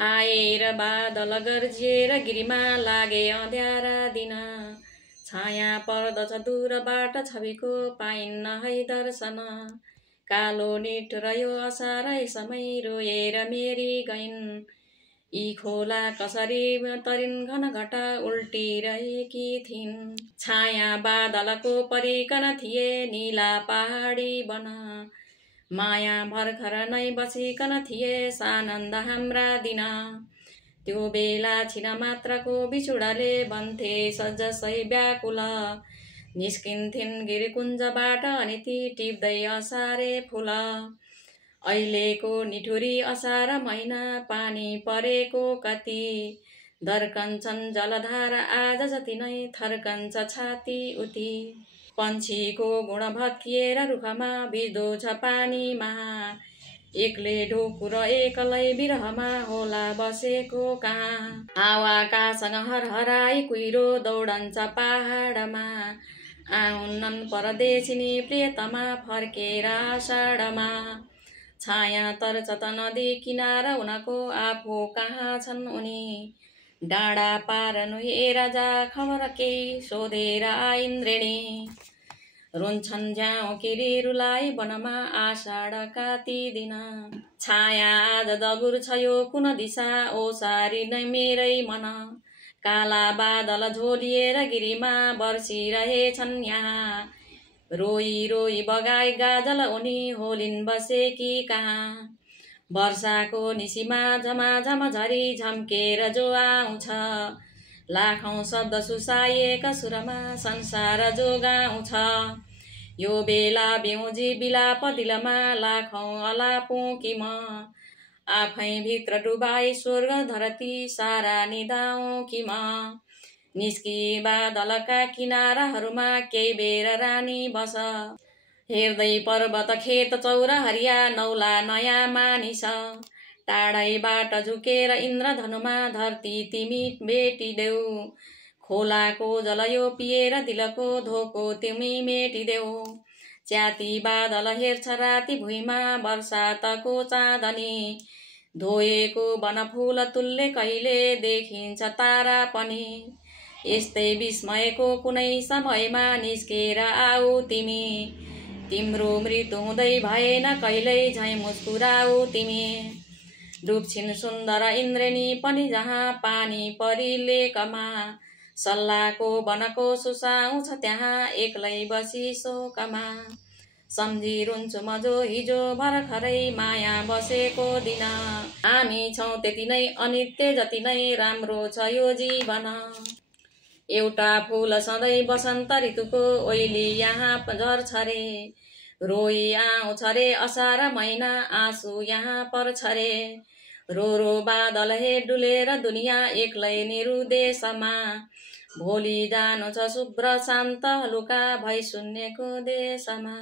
आएर बादल गर्जिएर गिरीमा लागे अँध्यारा दिन छाया पर्दछ दूरबाट छविको पाइन्न है दर्शन कालो निठुर यो असारै समय रोएर मेरी गइन् यी खोला कसरी तरिन् घन घटा उल्टिरहेकी थिइन् छाया बादलको परिकन थिए नीला पहाडी बन माया भर्खर नै बसिकन थिए सानन्द हाम्रा दिन त्यो बेला छिन मात्रको बिछुडाले बन्थे सजसै व्याकुल निस्किन्थिन् गिरिकुञ्जबाट अनि ती टिप्दै असारे फुल अहिलेको निठुरी असार महिना पानी परेको कति दर्कन्छन् जलधारा आज जति नै थर्कन्छ छाती उति पन्छीको गुण भत्किएर रुखमा भिज्दो छ पानीमा एक्लै ढोकुर एक्लै बिरहमा होला बसेको कहाँ हावाकासँग हरहराई कुहिरो दौडन्छ पहाडमा आउनन् परदेशिनी प्रियतमा फर्केर आषाढमा छाया तर्छ त नदी किनारा उनको आफू कहाँ छन् उनी डाँडा पार नुहेर जा खबर केही सोधेर आइन्द्रेणी रुन्छन् झ्याउ किरीरुलाई वनमा आषाढका ती दिन छाया आज दगुर छ यो कुन दिशा ओसारी नै मेरै मन काला बादल झोलिएर गिरीमा बर्सिरहेछन् यहाँ रोई रोई बगाई गाजल उनी होलिन् बसेकी कहाँ वर्षाको निसीमा झमाझम झरी झम्केर जो आउँछ लाखौं शब्द सुसाइएका सुरमा संसार जो गाउँछ यो बेला बेउजी बिलाप दिलमा लाखौं अलापौं कि म आफै भित्र डुबाई स्वर्ग धरती सारा निदाऊं कि म निस्की बादलका किनाराहरूमा केही बेर रानी बस हेर्दै पर्वत खेत चौर हरिया नौला नयाँ मानिस टाढैबाट झुकेर इन्द्रधनुमा धरती तिमी भेटिदेऊ खोलाको जल यो पिएर दिलको धोको तिमी मेटिदेऊ च्याती बादल हेर्छ राति भुइँमा बर्सातको चाँदनी धोएको वनफुल तुल्य कहिले देखिन्छ तारा पनि यस्तै विस्मयको कुनै समयमा निस्केर आऊ तिमी तिम्रो मृत्यु हुँदै भएन कहिल्यै झैं मुस्कुराऊ तिमी डुब्छिन् सुन्दर इन्द्रेणी पनि जहाँ पानी परी लेकमा सल्लाहको वनको सुसाउँछ त्यहाँ एक्लै बसी शोकमा सम्झी रुन्छु म जो हिजो भर्खरै माया बसेको दिन हामी छौं त्यति नै अनित्य जति नै राम्रो छ यो जीवन एउटा फूल सधैँ बसन्त ऋतुको ओइली यहाँ झर्छ रे रोई आउँछ रे असार महिना आँसु यहाँ पर्छ रे रो रो बादल हे डुलेर दुनियाँ एक्लै निरुदेशमा भोलि जानु छ शुभ्र शान्त हलुका भई शून्यको देशमा।